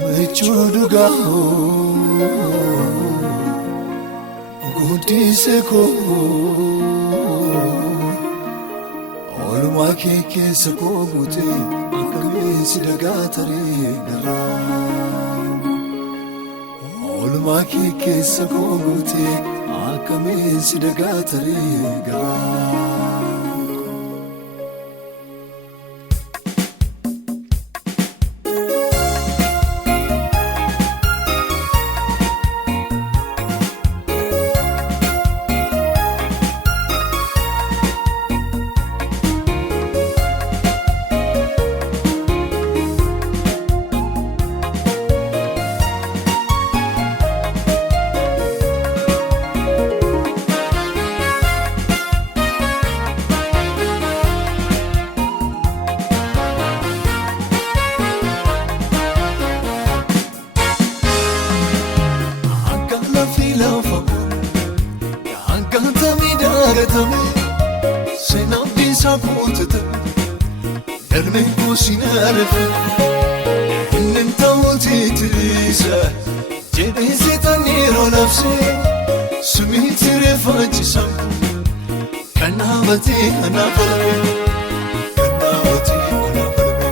Mechuduga Gudiseko Olma keke seko gute akame sidagatare gara Olma keke seko gute akame sidagatare gara Senabdi saputata Nerme kusinarfa Nintawti trisa Jedisi taniro nafsi Sumiti refajisa Kanavati anafalme Kanavati anafalme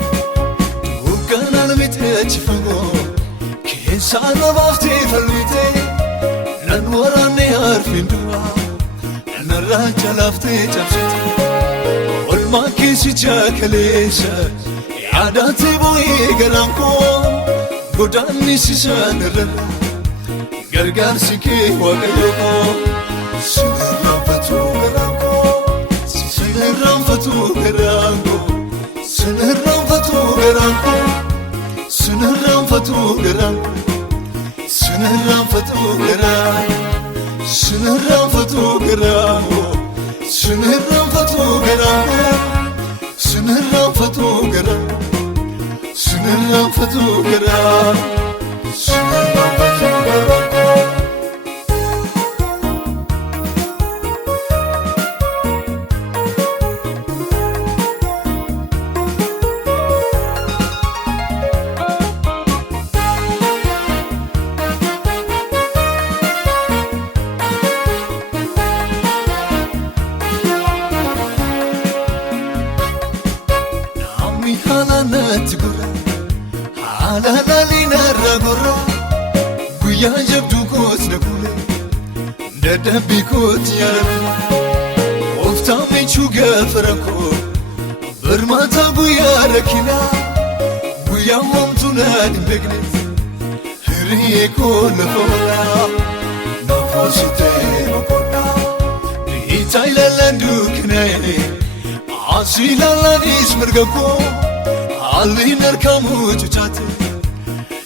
Tukana lamite achifango Kesa navafti falmite Nanwarane harfindua Narracha lafte chapsite Olma kisi chakalesa Yaadate boye garanko Godani sisanara Gargarsi ke waqayoko Sinirramfatu garanko Sinirramfatu garanko Sinirramfatu garanko Sinirramfatu garanko Sinirramfatu garanko Sinirramfatu garanko Sinirramfatu garanko Sinirramfatu garanko Sinirramfatu garanko Sinirramfatu garanko Halalina ragora Guya jabdu kot nakule Dadabi kot yarab Ofta mechuga farako Bermata guya rakina Guya mamtuna nibegnet Hiriye ko nafola Nafosite makona Nita ilalandu kinaye Asila ladis mergako Ali narkamu chuchate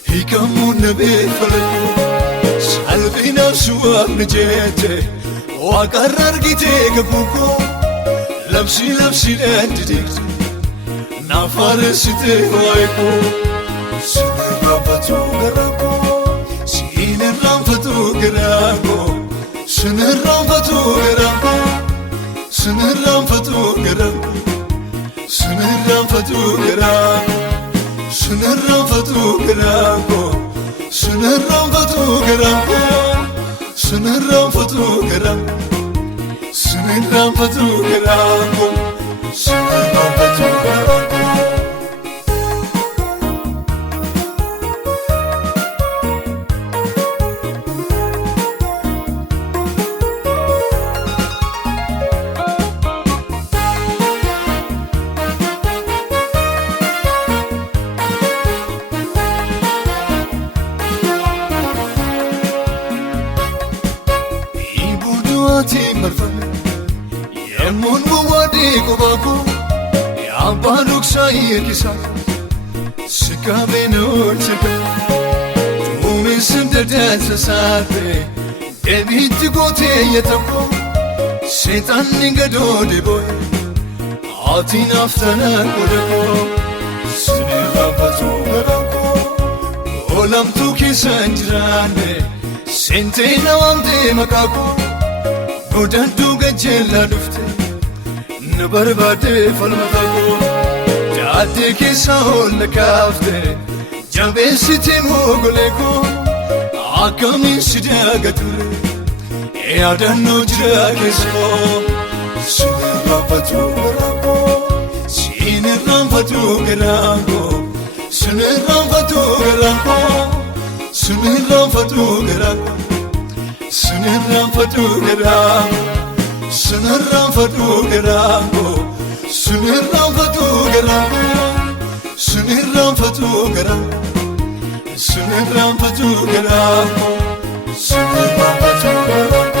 Hikamu nabe falako Salvi nafsuwa nijete Waqarrar gite gabuko Labsi landidikte Nafaresite waiko Sinirramfatu garanko Sinirramfatu garanko Sinirramfatu garanko Sinirramfatu garanko Sinirramfatu garanko Sinirramfatu garanko Sinirramfatu garanko Sinirramfatu garanko Sinirramfatu garanko Sinirramfatu garanko Yemun muwadi kubako Yabaluk sayir kisa Sikabe no chika Tumi simdeden sasarpe Debiti gote yetako Setan ningado deboy Atin aftana kodako Sinirramfatu garanko Olam tu kisanjrane Sente nawamde makako Godantu gajela dufte نبربادي فالمطاقو جاتي كيساول نكافته جنبي ستي موغليكو عاكمي سداقتو يا دنو جراكسو سنرفتو غراكو سنرفتو غراكو سنرفتو غراكو سنرفتو غراكو سنرفتو غراكو سنرفتو غراكو سنرفتو غراكو سنرفتو غراكو سنرفتو غراكو سنرفتو غراكو